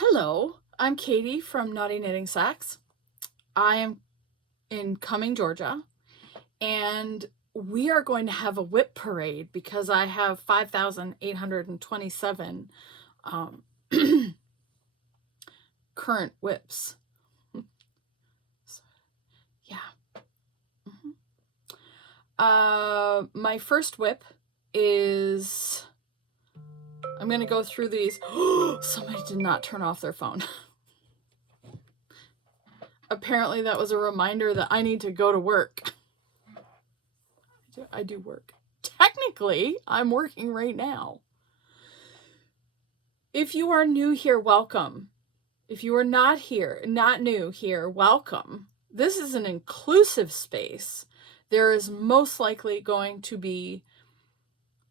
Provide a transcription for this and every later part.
Hello, I'm Katie from Naughty Knitting Sacks. I am in Cumming, Georgia, and we are going to have a WIP parade because I have 5,827 um, current WIPs. So, yeah. My first WIP is... I'm going to go through these. Somebody did not turn off their phone. Apparently that was a reminder that I need to go to work. I do work. Technically, I'm working right now. If you are new here, welcome. If you are not new here, welcome. This is an inclusive space. There is most likely going to be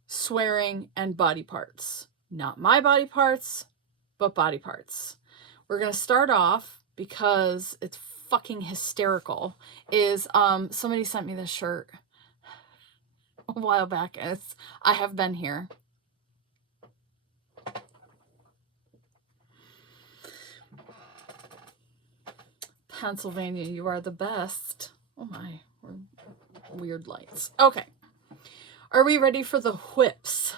swearing and body parts. Not my body parts, but body parts. We're going to start off, because it's fucking hysterical, is somebody sent me this shirt a while back. I have been here. Pennsylvania, you are the best. Oh my, weird lights. Okay. Are we ready for the whips?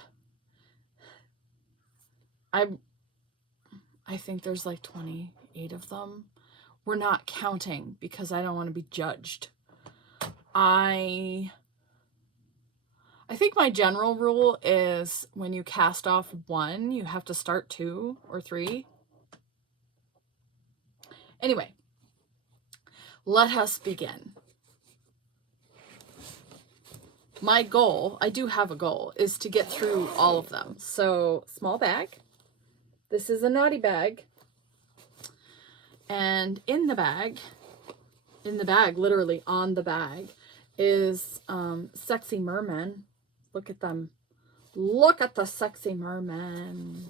I think there's like 28 of them. We're not counting because I don't want to be judged. I think my general rule is when you cast off one, you have to start 2 or 3. Anyway, let us begin. My goal, I do have a goal, is to get through all of them. So, small bag. This is a naughty bag. And in the bag, literally on the bag, is sexy mermen. Look at them. Look at the sexy mermen.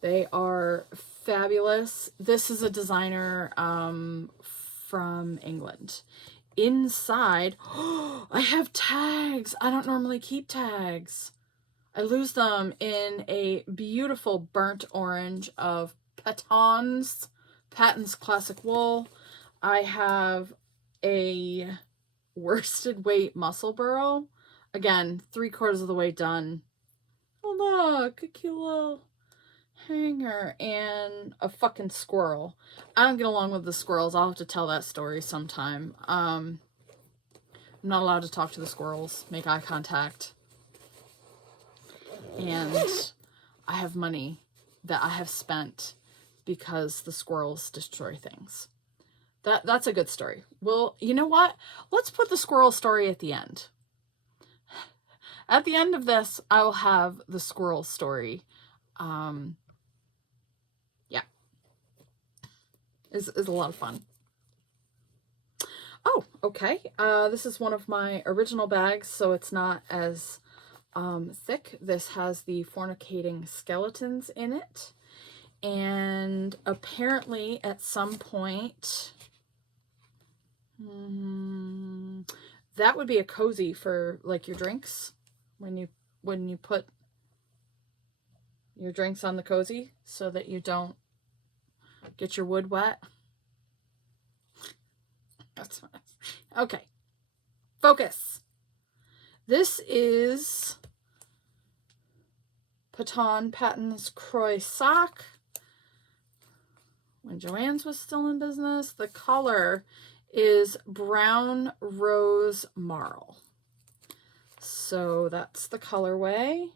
They are fabulous. This is a designer from England. Inside, I have tags. I don't normally keep tags. I lose them in a beautiful burnt orange of Patton's Classic Wool. I have a worsted weight muscle burrow. Again, 3/4 of the way done. Oh look, a cute little hanger, and a fucking squirrel. I don't get along with the squirrels. I'll have to tell that story sometime. I'm not allowed to talk to the squirrels, make eye contact. And I have money that I have spent because the squirrels destroy things. That's a good story. Well, you know what? Let's put the squirrel story at the end. At the end of this, I will have the squirrel story. Yeah. Is a lot of fun. Oh, okay. This is one of my original bags, so it's not as thick. This has the fornicating skeletons in it. And apparently at some point, that would be a cozy for like your drinks when you put your drinks on the cozy so that you don't get your wood wet. That's nice. Okay. Focus. This is Patton's Croix sock. When Joann's was still in business. The color is brown rose marl. So that's the colorway.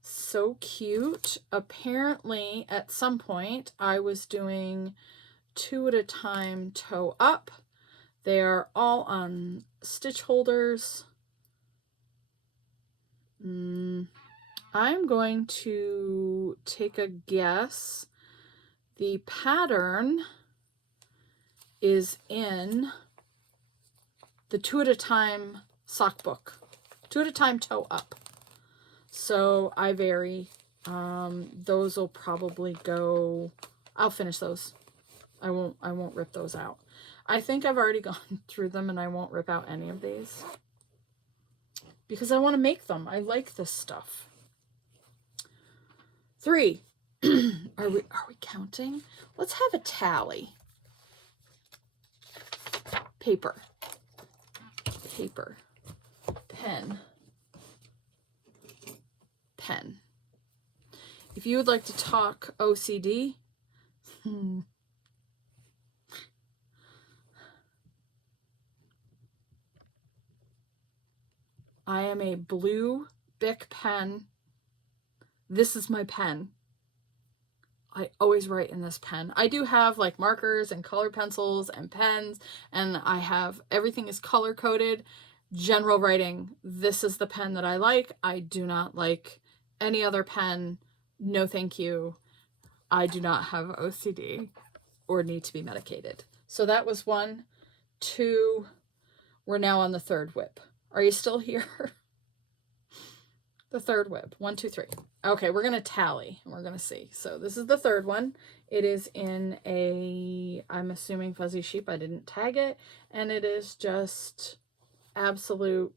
So cute. Apparently at some point I was doing 2 at a time toe up. They are all on stitch holders. I'm going to take a guess. The pattern is in the 2 at a time sock book. 2 at a time toe up. So I vary. Those will probably go, I'll finish those. I won't rip those out. I think I've already gone through them and I won't rip out any of these because I want to make them. I like this stuff. 3. Are we counting? Let's have a tally. Paper, pen. If you would like to talk OCD, I am a blue Bic pen. This is my pen. I always write in this pen. I do have like markers and colored pencils and pens, and I have, everything is color coded. General writing, this is the pen that I like. I do not like any other pen. No, thank you. I do not have OCD or need to be medicated. So that was 1, 2. We're now on the third WIP. Are you still here? The third WIP. 1, 2, 3. Okay, we're going to tally and we're going to see. So this is the third one. It is in a, I'm assuming fuzzy sheep. I didn't tag it. And it is just absolute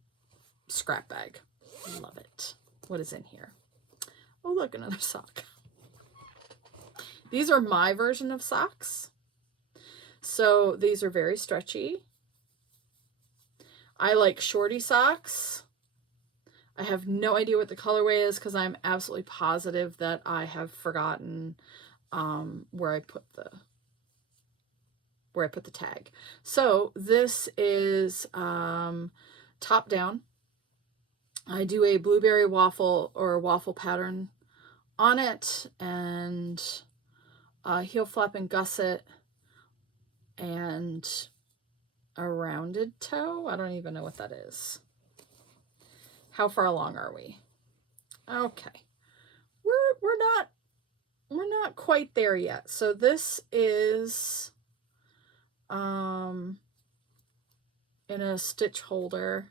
scrap bag. Love it. What is in here? Oh, look, another sock. These are my version of socks. So these are very stretchy. I like shorty socks. I have no idea what the colorway is because I'm absolutely positive that I have forgotten where I put the tag. So this is top down. I do a blueberry waffle or waffle pattern on it, and heel flap and gusset, and a rounded toe. I don't even know what that is. How far along are we? Okay. We're not quite there yet. So this is in a stitch holder,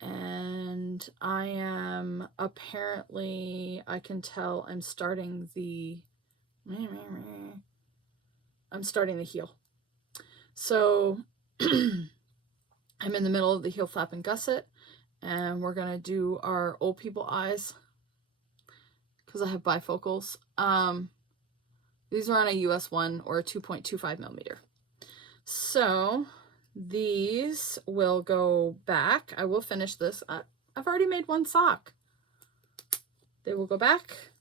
and I am apparently, I can tell I'm starting the heel. So I'm in the middle of the heel flap and gusset, and we're gonna do our old people eyes because I have bifocals. These are on a US 1 or a 2.25 millimeter. So these will go back. I will finish this. I've already made one sock. They will go back.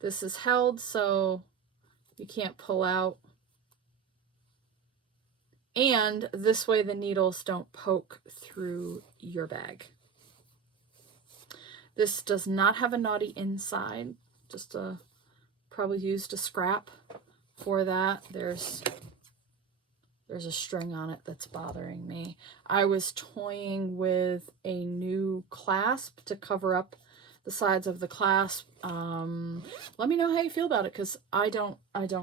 This is held so you can't pull out. And this way the needles don't poke through your bag. This does not have a naughty inside, just probably used a scrap for that. There's a string on it that's bothering me. I was toying with a new clasp to cover up the sides of the clasp. Let me know how you feel about it, because I don't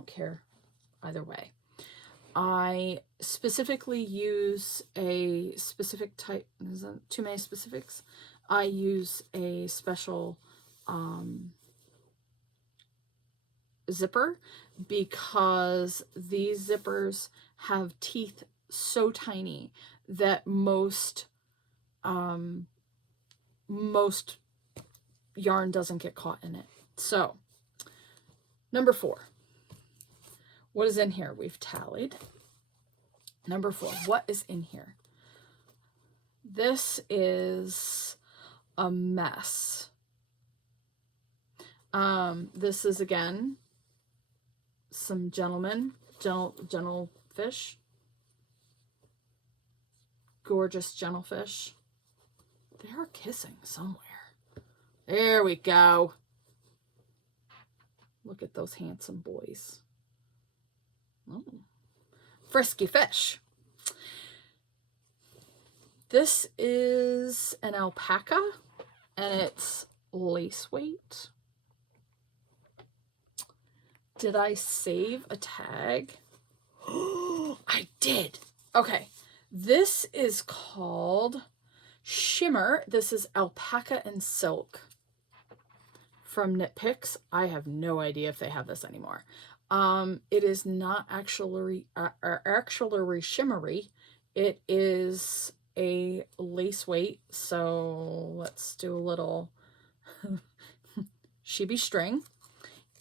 care either way. I specifically use a specific type. Is that too many specifics? I use a special zipper because these zippers have teeth so tiny that most yarn doesn't get caught in it. So number 4. What is in here? We've tallied. Number 4. What is in here? This is a mess. This is, again, some gentle fish. Gorgeous gentle fish. They are kissing somewhere. There we go. Look at those handsome boys. Oh. Frisky fish. This is an alpaca, and it's lace weight. Did I save a tag? I did. Okay. This is called Shimmer. This is alpaca and silk from Knit Picks. I have no idea if they have this anymore. It is not actually shimmery. It is a lace weight. So let's do a little chibi string.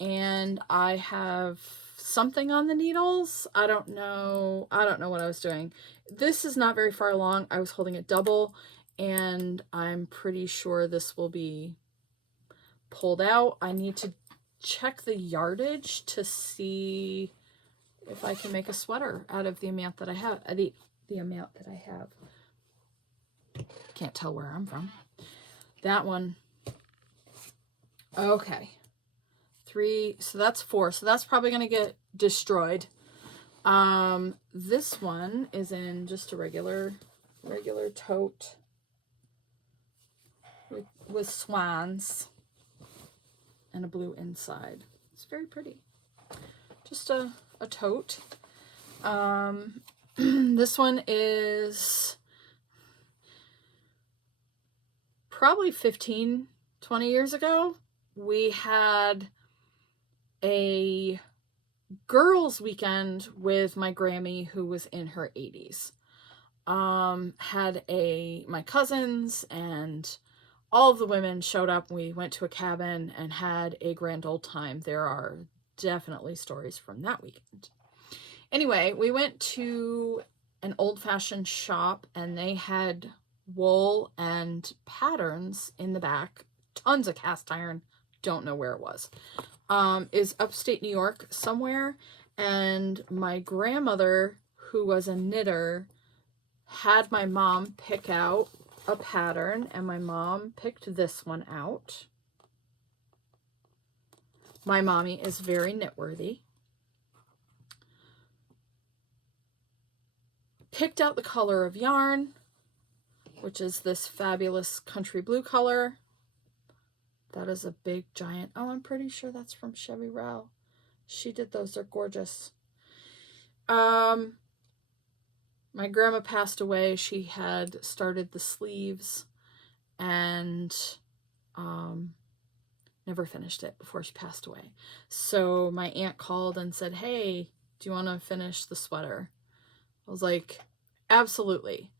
and I have something on the needles. I don't know what I was doing. This is not very far along. I was holding it double, and I'm pretty sure this will be pulled out. I need to check the yardage to see if I can make a sweater out of the amount that I have. The amount that I have. Can't tell where I'm from. That one. Okay. 3, so that's 4. So that's probably going to get destroyed. This one is in just a regular tote with swans and a blue inside. It's very pretty. Just a tote. This one is probably 15, 20 years ago. We had a girls' weekend with my Grammy, who was in her 80s. Had my cousins and all of the women showed up. We went to a cabin and had a grand old time. There are definitely stories from that weekend. Anyway, we went to an old-fashioned shop, and they had wool and patterns in the back. Tons of cast iron. Don't know where it was. Is upstate New York somewhere. And my grandmother, who was a knitter, had my mom pick out a pattern, and my mom picked this one out. My mommy is very knitworthy. Picked out the color of yarn, which is this fabulous country blue color. That is a big giant. Oh, I'm pretty sure that's from Chevy Row. She did those. They're gorgeous. My grandma passed away. She had started the sleeves and never finished it before she passed away. So my aunt called and said, hey, do you want to finish the sweater? I was like, absolutely.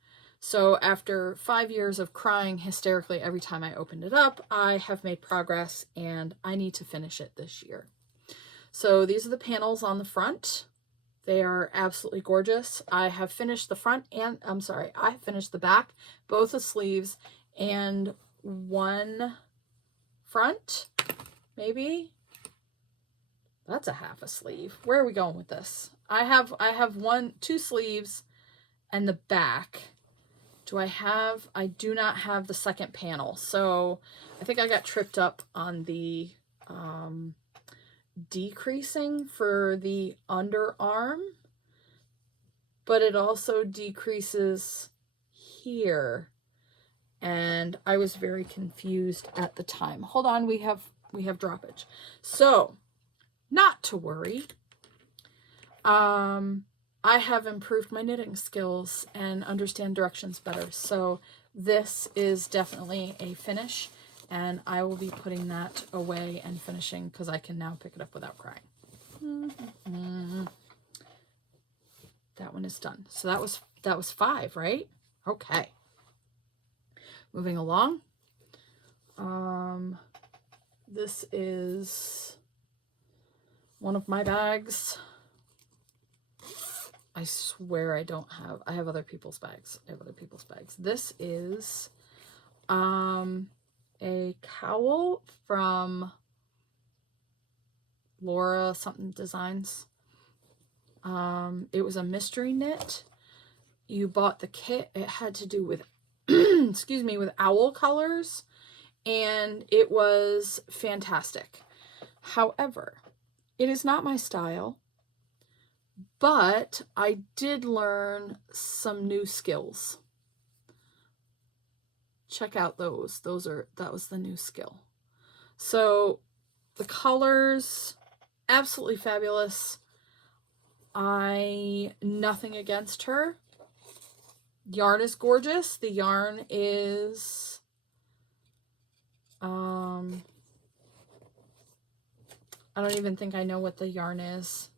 So after 5 years of crying hysterically every time I opened it up, I have made progress, and I need to finish it this year. So these are the panels on the front. They are absolutely gorgeous. I have finished the front and, I finished the back, both the sleeves, and one front, maybe. That's a half a sleeve. Where are we going with this? I have 2 sleeves and the back. I do not have the second panel. So I think I got tripped up on the decreasing for the underarm, but it also decreases here. And I was very confused at the time. Hold on, we have droppage. So, not to worry. I have improved my knitting skills and understand directions better. So this is definitely a finish, and I will be putting that away and finishing because I can now pick it up without crying. That one is done. So that was 5, right? Okay. Moving along. This is one of my bags. I swear I have other people's bags. This is a cowl from Laura something designs. It was a mystery knit. You bought the kit. It had to do with excuse me, with owl colors, and it was fantastic. However, it is not my style. But I did learn some new skills. Check out those. That was the new skill. So the colors, absolutely fabulous. Nothing against her. Yarn is gorgeous. The yarn is I don't even think I know what the yarn is.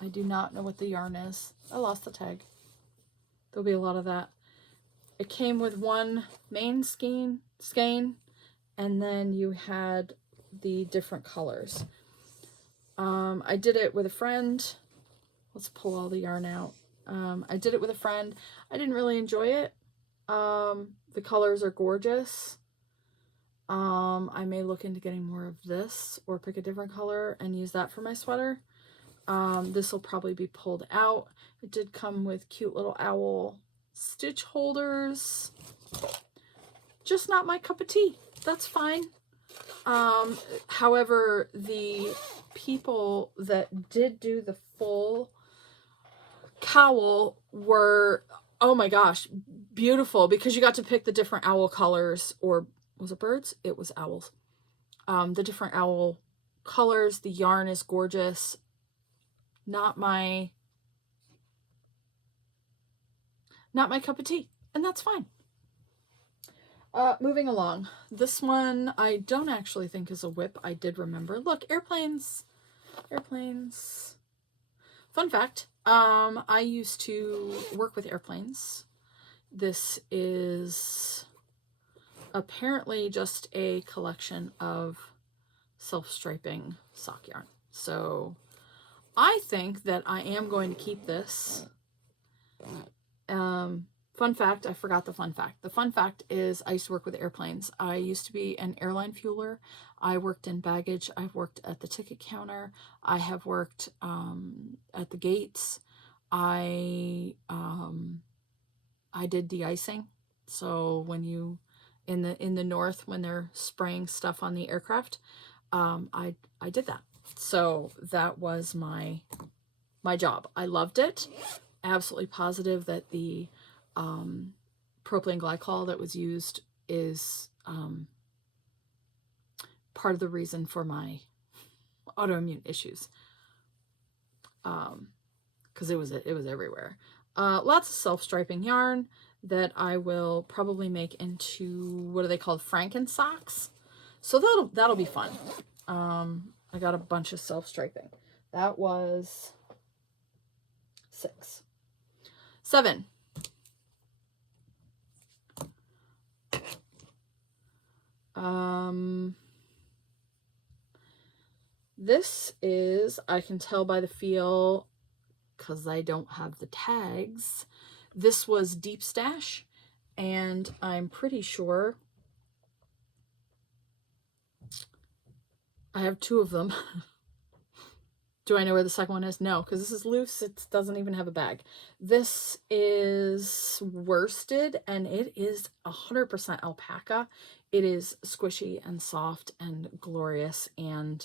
I do not know what the yarn is. I lost the tag. There'll be a lot of that. It came with one main skein, and then you had the different colors. I did it with a friend. Let's pull all the yarn out. I did it with a friend. I didn't really enjoy it. The colors are gorgeous. I may look into getting more of this or pick a different color and use that for my sweater. This will probably be pulled out. It did come with cute little owl stitch holders. Just not my cup of tea. That's fine. However, the people that did do the full cowl were, oh my gosh, beautiful, because you got to pick the different owl colors, or was it birds? It was owls. The different owl colors. The yarn is gorgeous. Not my cup of tea, and that's fine. Moving along. This one I don't actually think is a WIP. I did remember. Look, airplanes. Airplanes. Fun fact, I used to work with airplanes. This is apparently just a collection of self-striping sock yarn. So I think that I am going to keep this. Fun fact, I forgot the fun fact. The fun fact is I used to work with airplanes. I used to be an airline fueler. I worked in baggage. I've worked at the ticket counter. I have worked at the gates. I did de-icing. So when you in the north, when they're spraying stuff on the aircraft, I did that. So that was my job. I loved it. Absolutely positive that the propylene glycol that was used is part of the reason for my autoimmune issues, because it was everywhere. Lots of self-striping yarn that I will probably make into, what are they called, Franken socks. So that'll be fun. I got a bunch of self-striping. That was 6. 7. This is, I can tell by the feel, because I don't have the tags, this was Deep Stash, and I'm pretty sure I have 2 of them. Do I know where the second one is? No, because this is loose. It doesn't even have a bag. This is worsted, and it is 100% alpaca. It is squishy and soft and glorious, and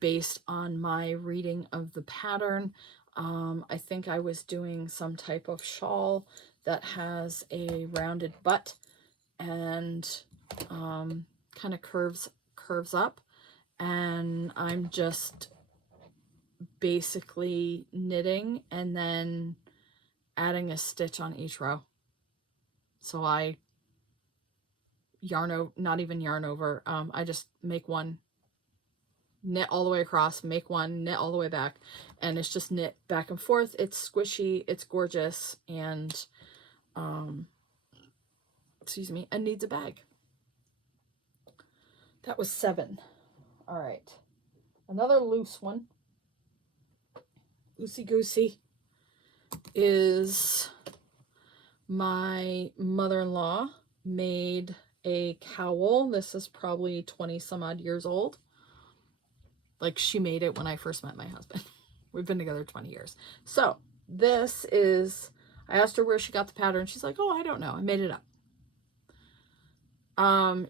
based on my reading of the pattern, I think I was doing some type of shawl that has a rounded butt and kind of curves up, and I'm just basically knitting and then adding a stitch on each row. So I not even yarn over, I just make one, knit all the way across, make one, knit all the way back, and it's just knit back and forth. It's squishy, it's gorgeous, and excuse me, and needs a bag. That was 7. All right, another loose one, loosey goosey, is my mother-in-law made a cowl. This is probably 20 some odd years old. Like, she made it when I first met my husband. We've been together 20 years. So this is, I asked her where she got the pattern. She's like, oh, I don't know. I made it up.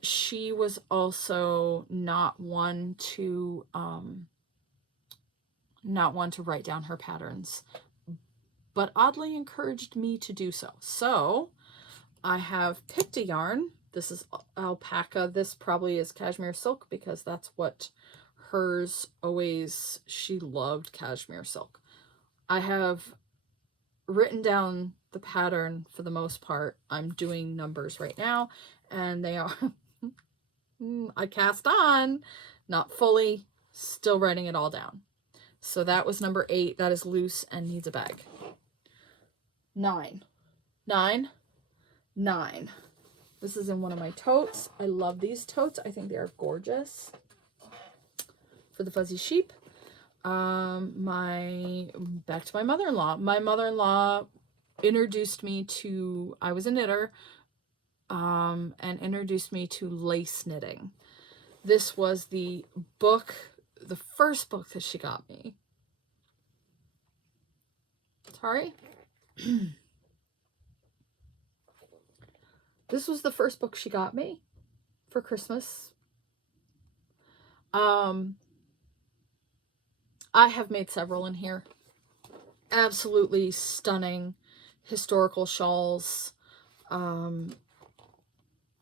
She was also not one to write down her patterns, but oddly encouraged me to do so. So I have picked a yarn. This is alpaca. This probably is cashmere silk, because that's what hers always, she loved cashmere silk. I have written down the pattern for the most part. I'm doing numbers right now, and they are I cast on, not fully, still writing it all down. So that was number 8. That is loose and needs a bag. 9. 9. 9. This is in one of my totes. I love these totes. I think they are gorgeous. for the fuzzy sheep. Back to my mother-in-law. My mother-in-law introduced me to, I was a knitter, and introduced me to lace knitting. This was the first book that she got me. Sorry. This was the first book she got me for Christmas. I have made several in here. Absolutely stunning historical shawls.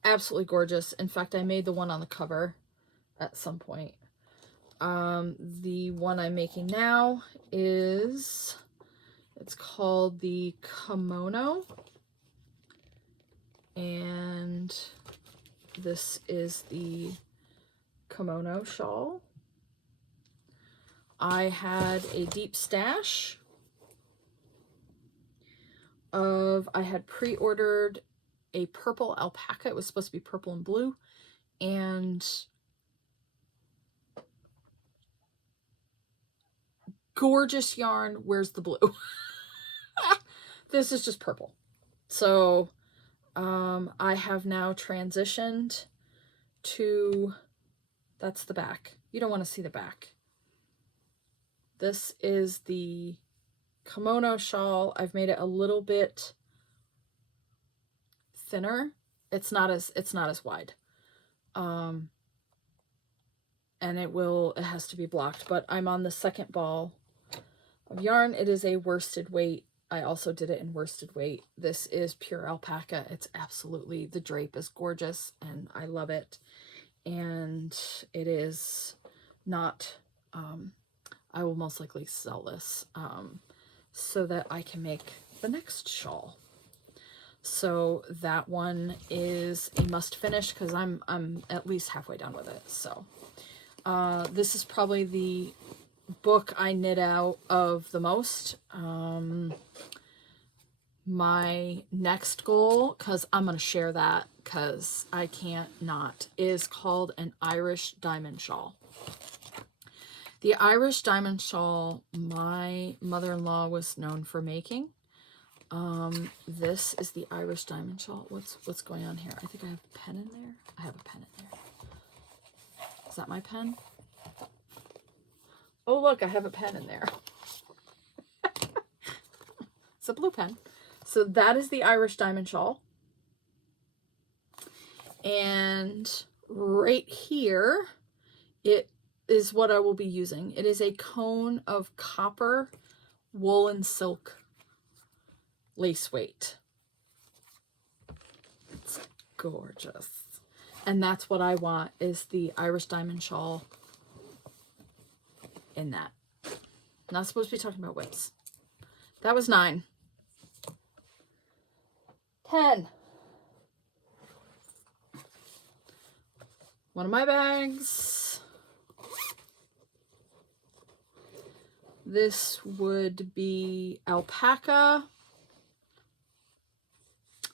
Absolutely gorgeous. In fact, I made the one on the cover at some point. The one I'm making now it's called the kimono. And this is the kimono shawl. I had a deep stash I had pre-ordered a purple alpaca. It was supposed to be purple and blue. And gorgeous yarn. Where's the blue? This is just purple. So I have now transitioned to, that's the back. You don't want to see the back. This is the kimono shawl. I've made it a little bit thinner. It's not as wide. And it has to be blocked, but I'm on the second ball of yarn. It is a worsted weight. I also did it in worsted weight. This is pure alpaca. It's absolutely, the drape is gorgeous and I love it. And it is not, I will most likely sell this so that I can make the next shawl. So that one is a must finish because I'm at least halfway done with it. So this is probably the book I knit out of the most. My next goal, because I'm going to share that because I can't not, is called an Irish diamond shawl. The Irish diamond shawl my mother-in-law was known for making. This is the Irish diamond shawl. What's going on here? I think I have a pen in there. I have a pen in there. Is that my pen? Oh, look, I have a pen in there. It's a blue pen. So that is the Irish diamond shawl. And right here, it is what I will be using. It is a cone of copper wool and silk lace weight. It's gorgeous. And that's what I want, is the Irish diamond shawl in that. Not supposed to be talking about WIPs. That was 9. 10. One of my bags. This would be alpaca.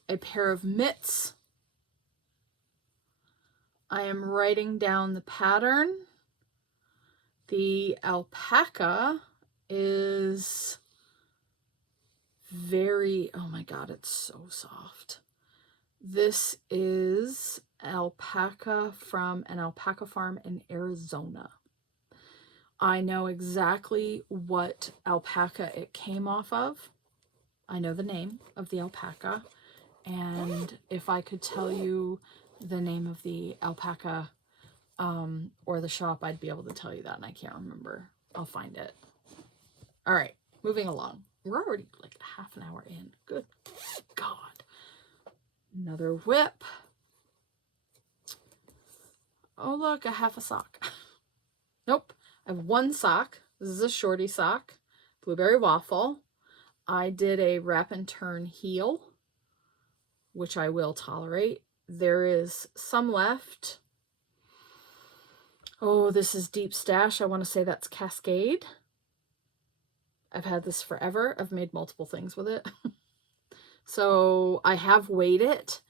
A pair of mitts. I am writing down the pattern. The alpaca is very, oh my God, it's so soft. This is alpaca from an alpaca farm in Arizona. I know exactly what alpaca it came off of. I know the name of the alpaca. And if I could tell you the name of the alpaca or the shop, I'd be able to tell you that, and I can't remember. I'll find it. All right, moving along. We're already like half an hour in. Good God. Another WIP. Oh, look, I have a sock. Nope. I have one sock. This is a shorty sock. Blueberry waffle. I did a wrap and turn heel, which I will tolerate. There is some left. Oh, this is Deep Stash. I want to say that's Cascade. I've had this forever. I've made multiple things with it. So I have weighed it.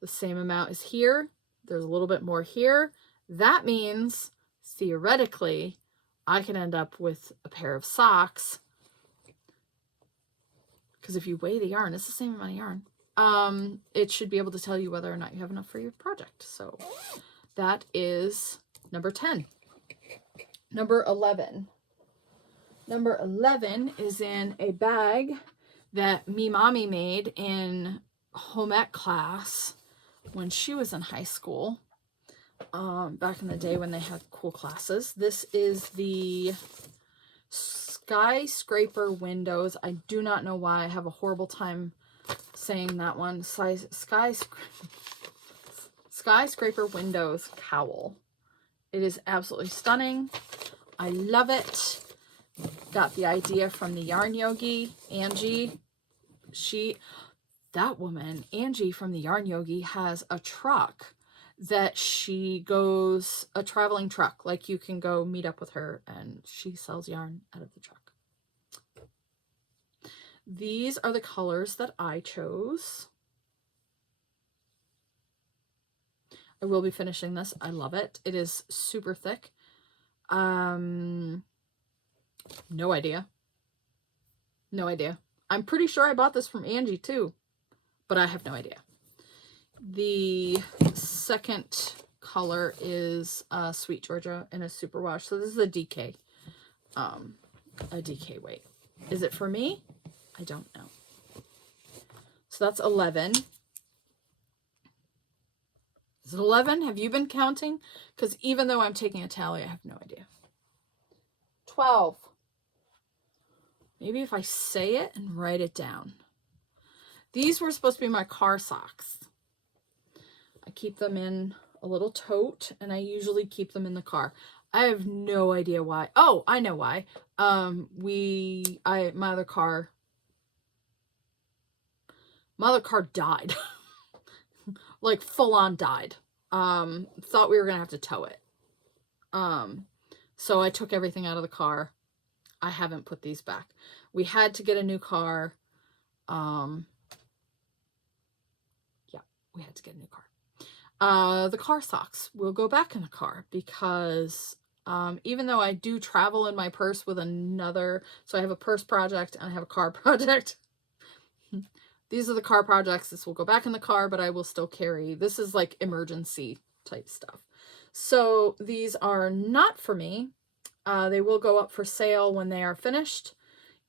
The same amount is here. There's a little bit more here. That means theoretically, I can end up with a pair of socks, because if you weigh the yarn, it's the same amount of yarn. It should be able to tell you whether or not you have enough for your project. So that is number 10. Number 11. Number 11 is in a bag that me mommy made in home ec class when she was in high school, back in the day when they had cool classes. This is the Skyscraper Windows. I do not know why. I have a horrible time saying that one. Skyscraper Windows cowl. It is absolutely stunning. I love it. Got the idea from the Yarn Yogi, Angie. That woman, Angie from the Yarn Yogi, has a truck that she goes, a traveling truck. Like, you can go meet up with her and she sells yarn out of the truck. These are the colors that I chose. I will be finishing this. I love it. It is super thick. No idea. No idea. I'm pretty sure I bought this from Angie too, but I have no idea. The second color is Sweet Georgia in a superwash. So this is a DK weight. Is it for me? I don't know. So that's 11. Is it 11? Have you been counting? Because even though I'm taking a tally, I have no idea. 12. Maybe if I say it and write it down. These were supposed to be my car socks. I keep them in a little tote, and I usually keep them in the car. I have no idea why. Oh, I know why. My other car died. Like, full on died. Thought we were gonna have to tow it. So I took everything out of the car. I haven't put these back. We had to get a new car. Yeah, we had to get a new car. The car socks will go back in the car because even though I do travel in my purse with another, so I have a purse project and I have a car project. These are the car projects. This will go back in the car, but I will still carry. This is like emergency type stuff. So these are not for me. They will go up for sale when they are finished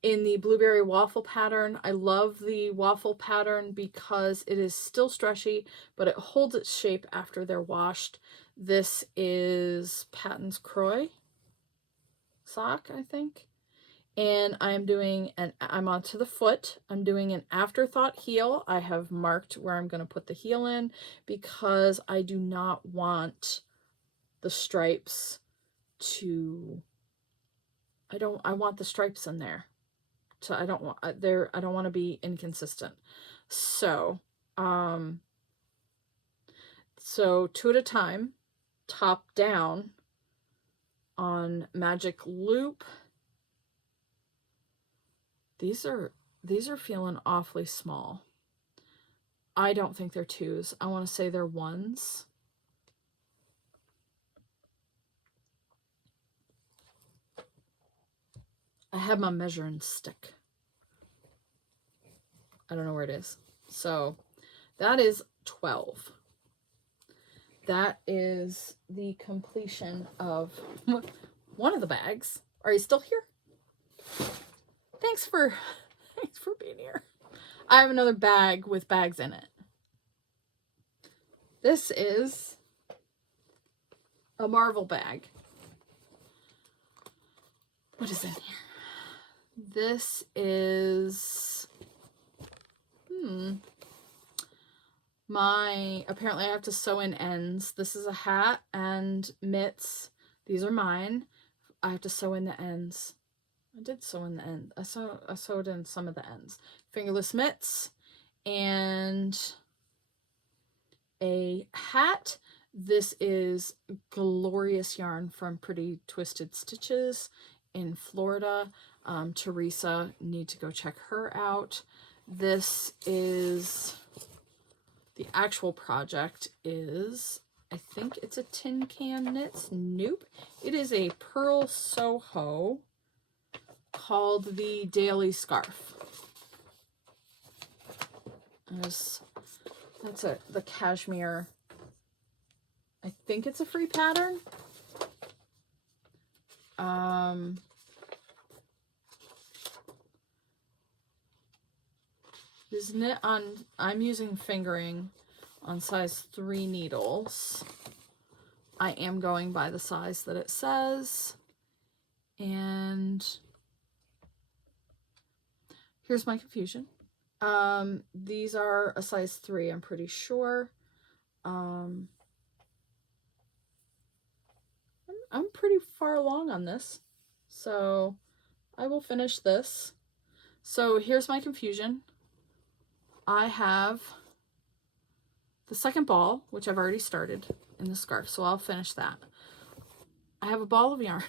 in the blueberry waffle pattern. I love the waffle pattern because it is still stretchy, but it holds its shape after they're washed. This is Patton's Croy sock, I think. And I'm onto the foot. I'm doing an afterthought heel. I have marked where I'm going to put the heel in because I do not want the stripes to, I want the stripes in there. So I don't want to be inconsistent. So, so 2 at a time, top down on magic loop. These are feeling awfully small. I don't think they're 2s. I want to say they're 1s. I have my measuring stick. I don't know where it is. So that is 12. That is the completion of one of the bags. Are you still here? Thanks for being here. I have another bag with bags in it. This is a Marvel bag. What is in here? This is apparently I have to sew in ends. This is a hat and mitts. These are mine. I have to sew in the ends. I did sew in the end. I sewed in some of the ends. Fingerless mitts and a hat. This is glorious yarn from Pretty Twisted Stitches in Florida. Teresa, need to go check her out. This is, the actual project is I think it's a Tin Can Knits. Nope. It is a Pearl Soho called the Daily Scarf. That's the cashmere. I think it's a free pattern. This knit on, I'm using fingering on size 3 needles. I am going by the size that it says. And here's my confusion. These are a size 3, I'm pretty sure. I'm pretty far along on this, so I will finish this. So here's my confusion. I have the second ball, which I've already started in the scarf, so I'll finish that. I have a ball of yarn.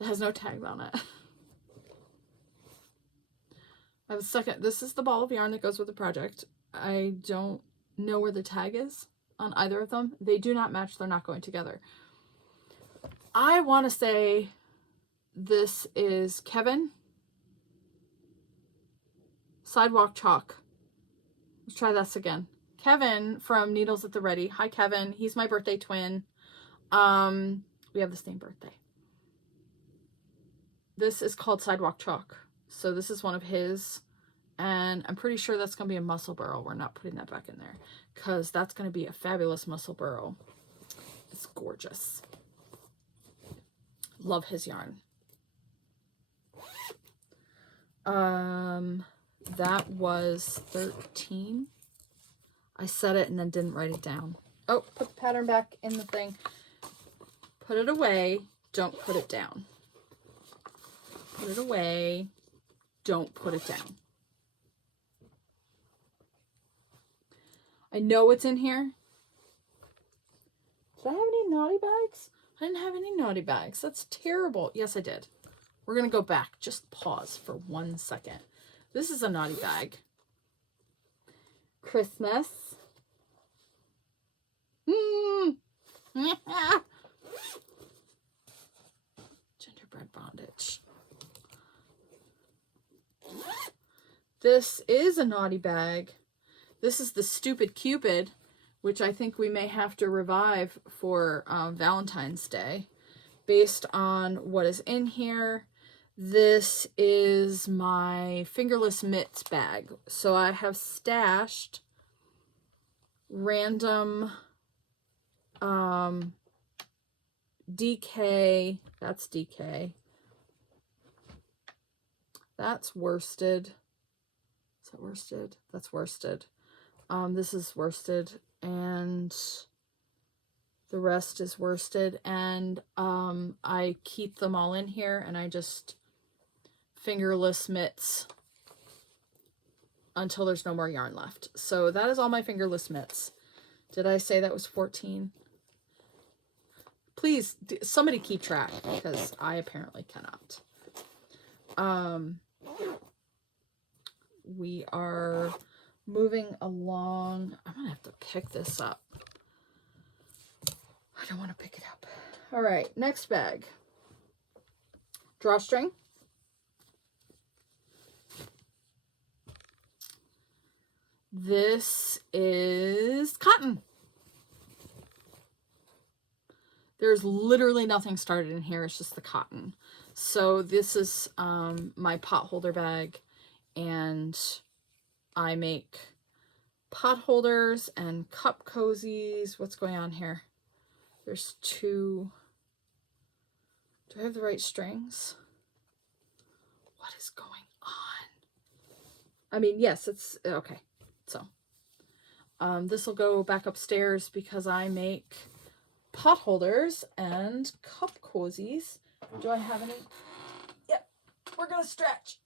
It has no tag on it. I have a second. This is the ball of yarn that goes with the project. I don't know where the tag is on either of them. They do not match. They're not going together. I want to say this is Kevin. Sidewalk Chalk. Let's try this again. Kevin from Needles at the Ready. Hi, Kevin. He's my birthday twin. We have the same birthday. This is called Sidewalk Chalk. So this is one of his. And I'm pretty sure that's going to be a muscle burrow. We're not putting that back in there because that's going to be a fabulous muscle burrow. It's gorgeous. Love his yarn. That was 13. I said it and then didn't write it down. Oh, put the pattern back in the thing. Put it away. Don't put it down. Put it away. Don't put it down. I know it's in here. Did I have any naughty bags? I didn't have any naughty bags. That's terrible. Yes, I did. We're going to go back. Just pause for 1 second. This is a naughty bag. Christmas. Gingerbread bondage. This is a naughty bag. This is the Stupid Cupid, which I think we may have to revive for Valentine's Day based on what is in here. This is my fingerless mitts bag. So I have stashed random DK. That's DK. That's worsted. Is that worsted? That's worsted. This is worsted, and the rest is worsted, and I keep them all in here, and I just fingerless mitts until there's no more yarn left. So that is all my fingerless mitts. Did I say that was 14? Please, somebody keep track, because I apparently cannot. We are moving along. I'm gonna have to pick this up. I don't want to pick it up. All right, next bag. Drawstring. This is cotton. There's literally nothing started in here. It's just the cotton. So this is my pot holder bag, and I make pot holders and cup cozies. What's going on here? There's 2. Do I have the right strings? What is going on? I mean, yes, it's okay. So this will go back upstairs because I make pot holders and cup cozies. Do I have any? Yep, we're gonna stretch.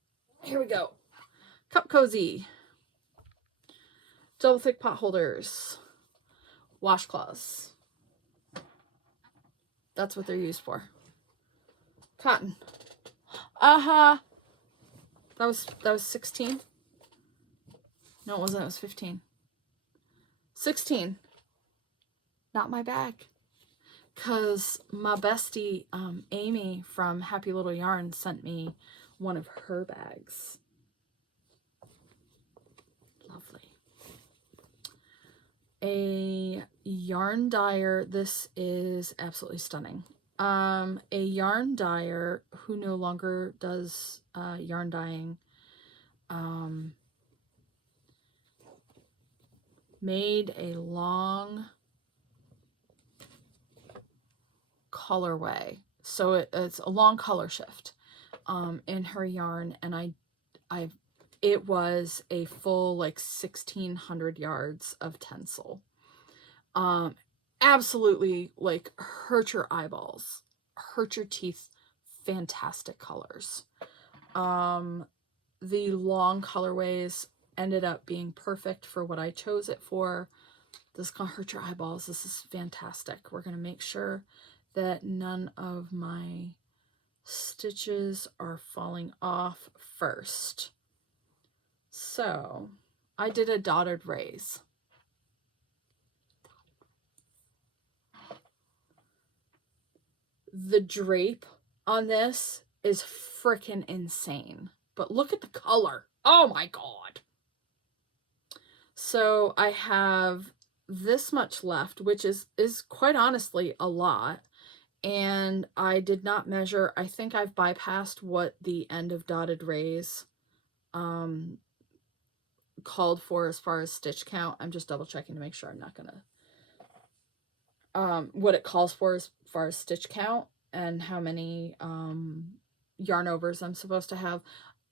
Here we go. Cup cozy. Double thick pot holders. Washcloths. That's what they're used for. Cotton. That was 16. No, it wasn't. It was 15. 16. Not my bag. Because my bestie, Amy from Happy Little Yarn, sent me one of her bags. Lovely. A yarn dyer. This is absolutely stunning. A yarn dyer who no longer does yarn dyeing made a long colorway, so it's a long color shift in her yarn, and it was a full like 1,600 yards of tencel. Absolutely like hurt your eyeballs, hurt your teeth. Fantastic colors. The long colorways ended up being perfect for what I chose it for. This is gonna hurt your eyeballs. This is fantastic. We're gonna make sure that none of my stitches are falling off first. So I did a dotted raise. The drape on this is freaking insane, but look at the color. Oh my God. So I have this much left, which is quite honestly a lot. And I did not measure. I think I've bypassed what the end of dotted raise called for as far as stitch count. I'm just double checking to make sure I'm not gonna what it calls for as far as stitch count and how many yarn overs I'm supposed to have.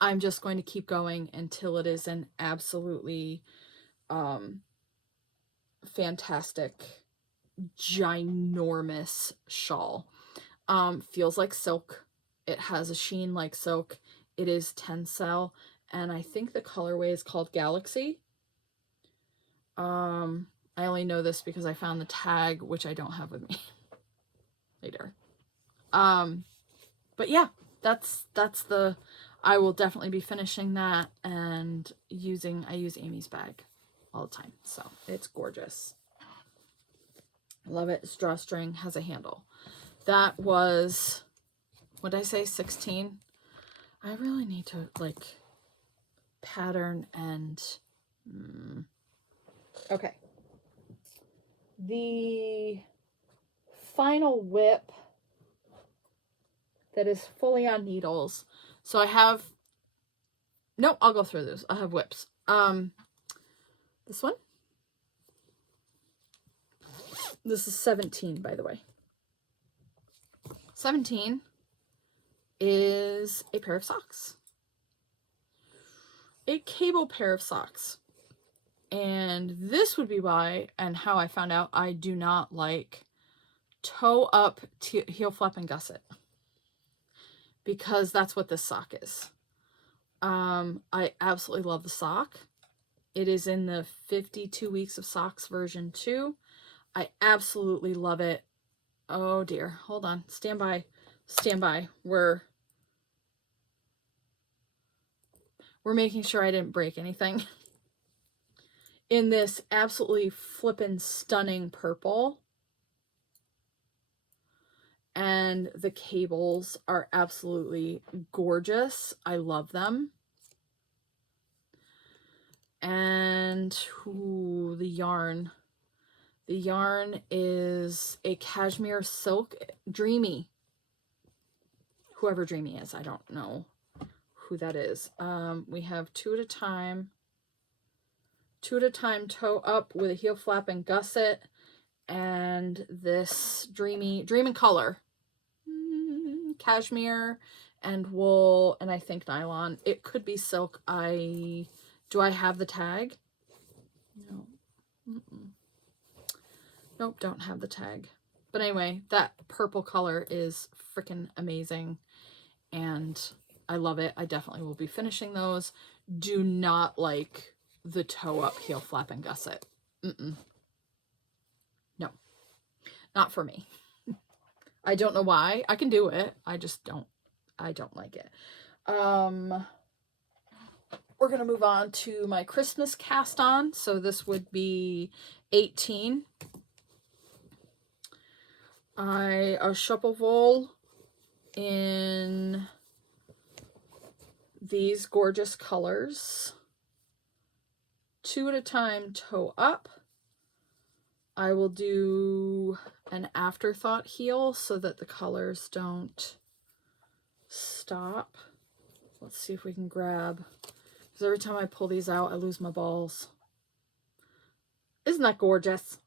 I'm just going to keep going until it is an absolutely fantastic, ginormous shawl. Feels like silk. It has a sheen like silk. It is tencel, and I think the colorway is called Galaxy. I only know this because I found the tag, which I don't have with me later. But yeah, that's the, I will definitely be finishing that and I use Amy's bag all the time. So it's gorgeous. I love it. It's drawstring, has a handle. That was, what did I say, 16? I really need to like pattern and okay. The final WIP that is fully on needles. So I have, no, I'll go through this. I have WIPs. This one. This is 17, by the way. 17 is a pair of socks. A cable pair of socks. And this would be why and how I found out I do not like toe up heel flap and gusset, because that's what this sock is. I absolutely love the sock. It is in the 52 weeks of socks version 2. I absolutely love it. Oh dear, hold on, stand by. We're making sure I didn't break anything. In this absolutely flippin' stunning purple. And the cables are absolutely gorgeous. I love them. And ooh, the yarn. The yarn is a cashmere silk Dreamy. Whoever Dreamy is, I don't know who that is. We have 2 at a time. 2 at a time toe up with a heel flap and gusset. And this Dreamy color. Cashmere and wool, and I think nylon. It could be silk. Do I have the tag? No. Nope, don't have the tag. But anyway, that purple color is freaking amazing, and I love it. I definitely will be finishing those. Do not like the toe up heel flap and gusset. No, not for me. I don't know why. I can do it. I just don't. I don't like it. We're going to move on to my Christmas cast on. So this would be 18. A Shopoval in these gorgeous colors. 2 at a time, toe up. I will do an afterthought heel so that the colors don't stop. Let's see if we can grab, because every time I pull these out, I lose my balls. Isn't that gorgeous?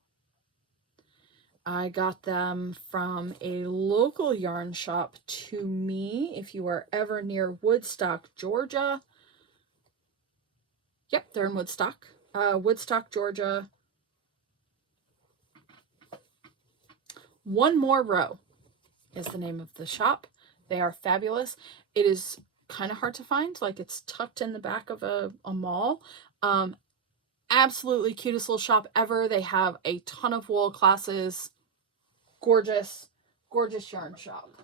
I got them from a local yarn shop to me. If you are ever near Woodstock, Georgia. Yep, they're in Woodstock. Woodstock, Georgia. One More Row is the name of the shop. They are fabulous. It is kind of hard to find. Like, it's tucked in the back of a mall. Absolutely cutest little shop ever. They have a ton of wool classes. Gorgeous, gorgeous yarn shop.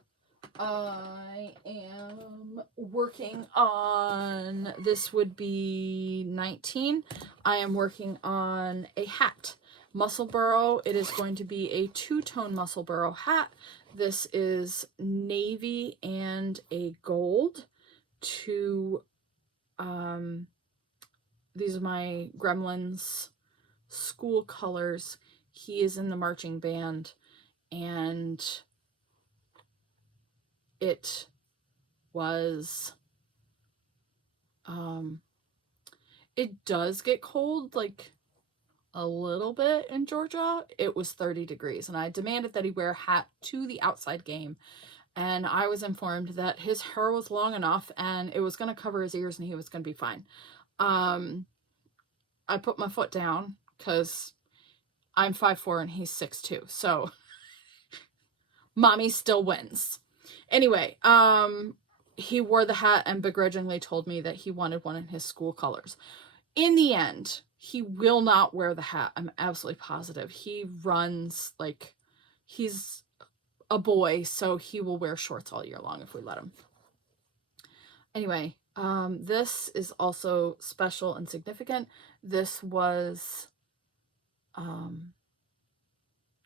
I am working on, this would be 19. I am working on a hat. Muscle Burrow. It is going to be a 2-tone Muscle Burrow hat. This is navy and a gold. These are my Gremlins school colors. He is in the marching band, and it was, it does get cold, like a little bit in Georgia. It was 30 degrees, and I demanded that he wear a hat to the outside game. And I was informed that his hair was long enough and it was going to cover his ears and he was going to be fine. I put my foot down because I'm 5'4" and he's 6'2". So mommy still wins. Anyway, he wore the hat and begrudgingly told me that he wanted one in his school colors. In the end, he will not wear the hat. I'm absolutely positive. He runs like he's a boy, so he will wear shorts all year long if we let him. Anyway, this is also special and significant. This was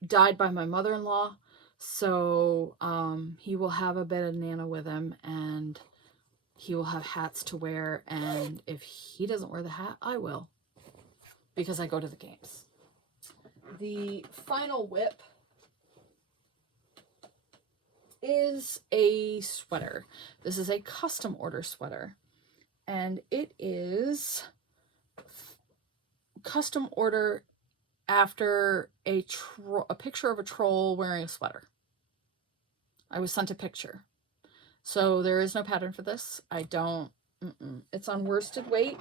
dyed by my mother-in-law, so he will have a bit of Nana with him, and he will have hats to wear, and if he doesn't wear the hat, I will, because I go to the games. The final WIP is a sweater. This is a custom order sweater, and it is custom order after a picture of a troll wearing a sweater. I was sent a picture, so there is no pattern for this. I don't. It's on worsted weight.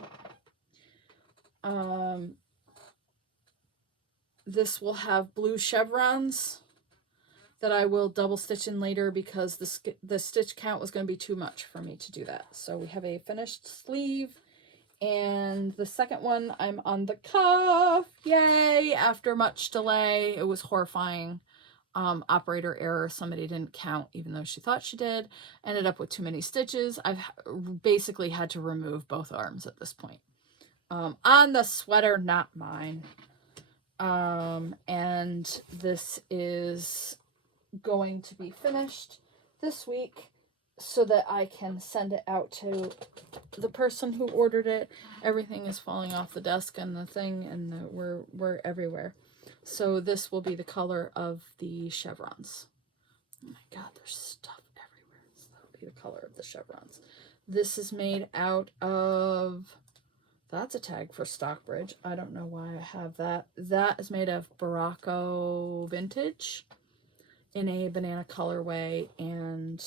This will have blue chevrons that I will double stitch in later because the stitch count was going to be too much for me to do that. So we have a finished sleeve, and the second one I'm on the cuff. Yay! After much delay, it was horrifying. Operator error. Somebody didn't count even though she thought she did. Ended up with too many stitches. I've basically had to remove both arms at this point. On the sweater, not mine. And this is going to be finished this week so that I can send it out to the person who ordered it. Everything is falling off the desk and the thing, and we're everywhere. So this will be the color of the chevrons. Oh my god, there's stuff everywhere. So that'll be the color of the chevrons. This is made out of, that's a tag for Stockbridge. I don't know why I have that. That is made of Baracco Vintage in a banana colorway, and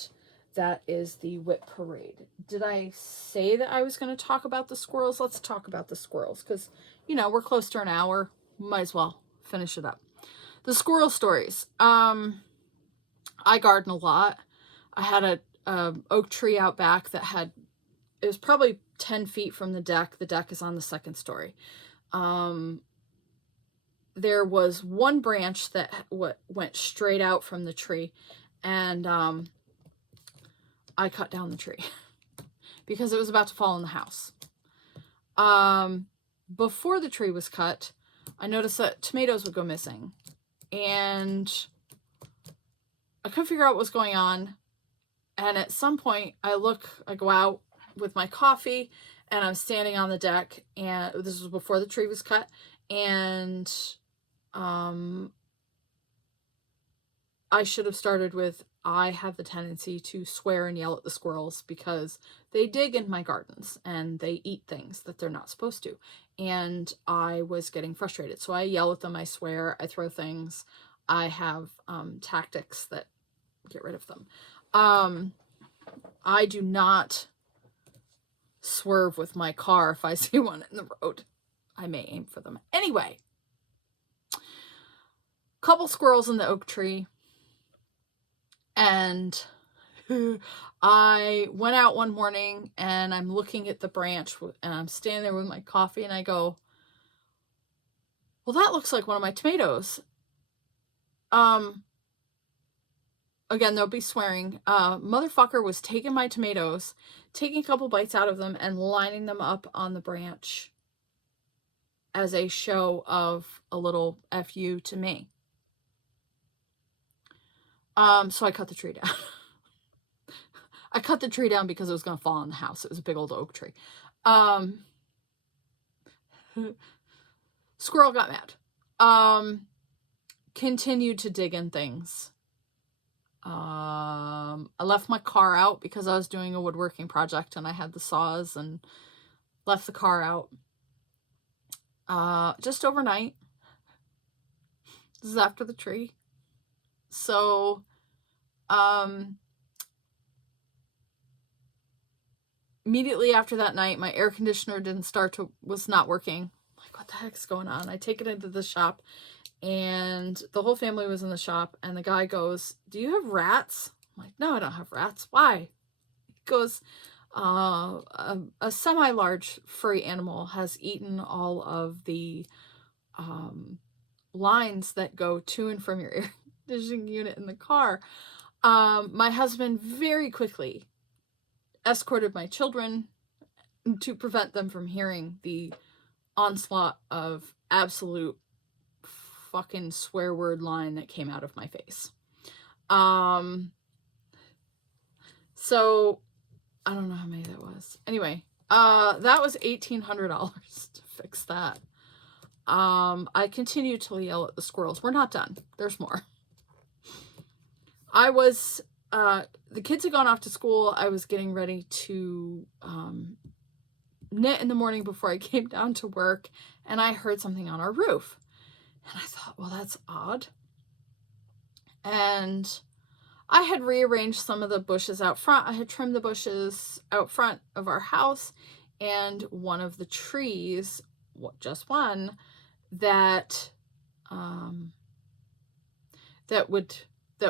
that is the WIP Parade. Did I say that I was going to talk about the squirrels? Let's talk about the squirrels, because, you know, we're close to an hour. Might as well finish it up. The squirrel stories. I garden a lot. I had a oak tree out back that had, it was probably 10 feet from the deck. The deck is on the second story. There was one branch that went straight out from the tree, and I cut down the tree because it was about to fall in the house. Before the tree was cut, I noticed that tomatoes would go missing. And I couldn't figure out what was going on. And at some point, I go out with my coffee, and I'm standing on the deck, and this was before the tree was cut, and I should have started with, I have the tendency to swear and yell at the squirrels because they dig in my gardens and they eat things that they're not supposed to. And I was getting frustrated. So I yell at them, I swear, I throw things. I have tactics that get rid of them. I do not swerve with my car if I see one in the road. I may aim for them. Anyway, couple squirrels in the oak tree. And I went out one morning and I'm looking at the branch and I'm standing there with my coffee and I go, well, that looks like one of my tomatoes. Again, there'll be swearing. Motherfucker was taking my tomatoes, taking a couple bites out of them and lining them up on the branch as a show of a little FU to me. So I cut the tree down. I cut the tree down because it was going to fall on the house. It was a big old oak tree. Squirrel got mad. Continued to dig in things. I left my car out because I was doing a woodworking project and I had the saws and left the car out. Just overnight. This is after the tree. So, immediately after that night, my air conditioner was not working. I'm like, what the heck's going on? I take it into the shop and the whole family was in the shop and the guy goes, do you have rats? I'm like, no, I don't have rats. Why? He goes, a semi-large furry animal has eaten all of the, lines that go to and from your air conditioning unit in the car. My husband very quickly escorted my children to prevent them from hearing the onslaught of absolute fucking swear word line that came out of my face. So I don't know how many that was. Anyway, that was $1,800 to fix that. I continue to yell at the squirrels. We're not done. There's more. The kids had gone off to school. I was getting ready to knit in the morning before I came down to work, and I heard something on our roof. And I thought, well, that's odd. And I had rearranged some of the bushes out front. I had trimmed the bushes out front of our house, and one of the trees, just one, that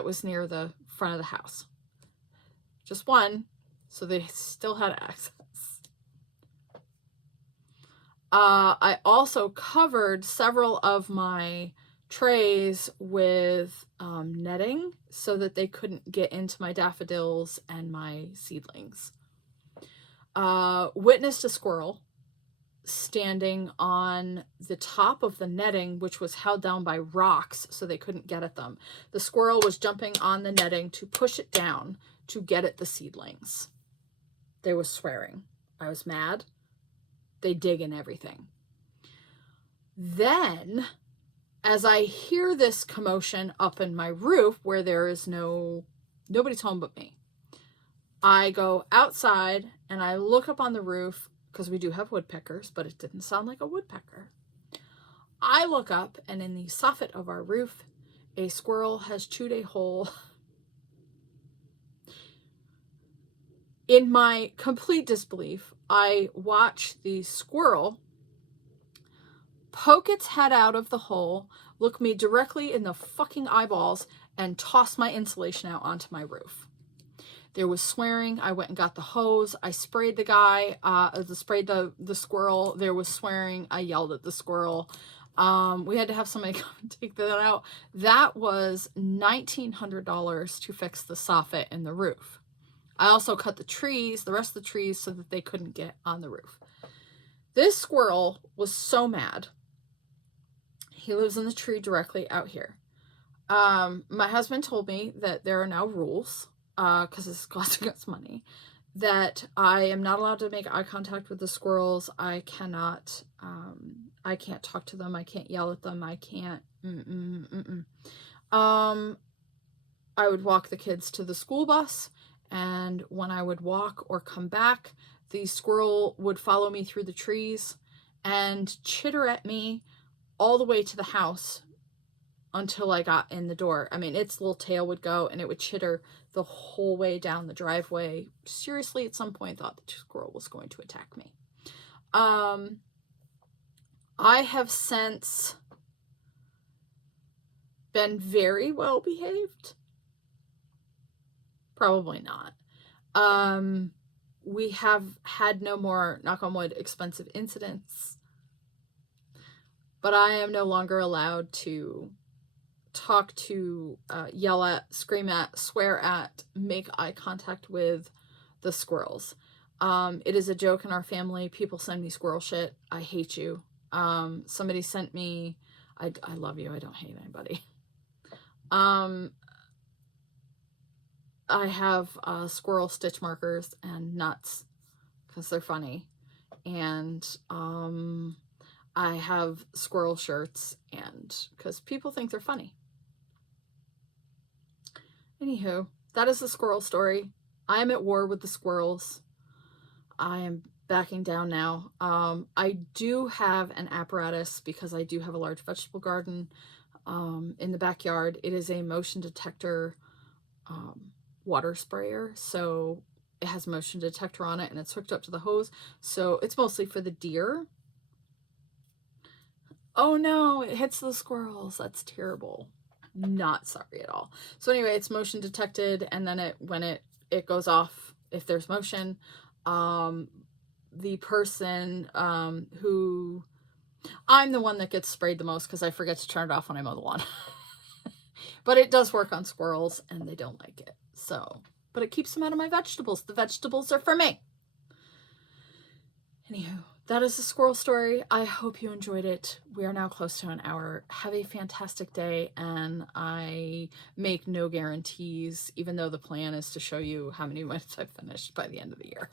was near the front of the house. Just one, so they still had access. I also covered several of my trays with netting so that they couldn't get into my daffodils and my seedlings. Witnessed a squirrel standing on the top of the netting, which was held down by rocks so they couldn't get at them. The squirrel was jumping on the netting to push it down to get at the seedlings. They were swearing. I was mad. They dig in everything. Then, as I hear this commotion up in my roof where there is nobody's home but me, I go outside and I look up on the roof because we do have woodpeckers, but it didn't sound like a woodpecker. I look up and in the soffit of our roof, a squirrel has chewed a hole. In my complete disbelief, I watch the squirrel poke its head out of the hole, look me directly in the fucking eyeballs, and toss my insulation out onto my roof. There was swearing. I went and got the hose. I sprayed the guy, sprayed the squirrel. There was swearing. I yelled at the squirrel. We had to have somebody come and take that out. That was $1,900 to fix the soffit in the roof. I also cut the rest of the trees, so that they couldn't get on the roof. This squirrel was so mad He lives in the tree directly out here. My husband told me that there are now rules, because it's costing us money, that I am not allowed to make eye contact with the squirrels. I can't talk to them. I can't yell at them. I can't, I would walk the kids to the school bus, and when I would walk or come back, the squirrel would follow me through the trees and chitter at me all the way to the house until I got in the door. I mean, its little tail would go and it would chitter the whole way down the driveway. Seriously, at some point thought the squirrel was going to attack me. I have since been very well behaved. Probably not. We have had no more, knock on wood, expensive incidents. But I am no longer allowed to talk to, yell at, scream at, swear at, make eye contact with the squirrels. It is a joke in our family. People send me squirrel shit. I hate you. Somebody sent me, I love you. I don't hate anybody. I have squirrel stitch markers and nuts because they're funny. And I have squirrel shirts and because people think they're funny. Anywho, that is the squirrel story. I am at war with the squirrels. I am backing down now. I do have an apparatus because I do have a large vegetable garden in the backyard. It is a motion detector water sprayer, so it has a motion detector on it and it's hooked up to the hose, so it's mostly for the deer. Oh no, it hits the squirrels. That's terrible. Not sorry at all. So anyway, it's motion detected, and then when it goes off, if there's motion, the person who, I'm the one that gets sprayed the most because I forget to turn it off when I mow the lawn. But it does work on squirrels and they don't like it. So, but it keeps them out of my vegetables. The vegetables are for me. Anywho, that is the squirrel story. I hope you enjoyed it. We are now close to an hour. Have a fantastic day, and I make no guarantees, even though the plan is to show you how many minutes I've finished by the end of the year.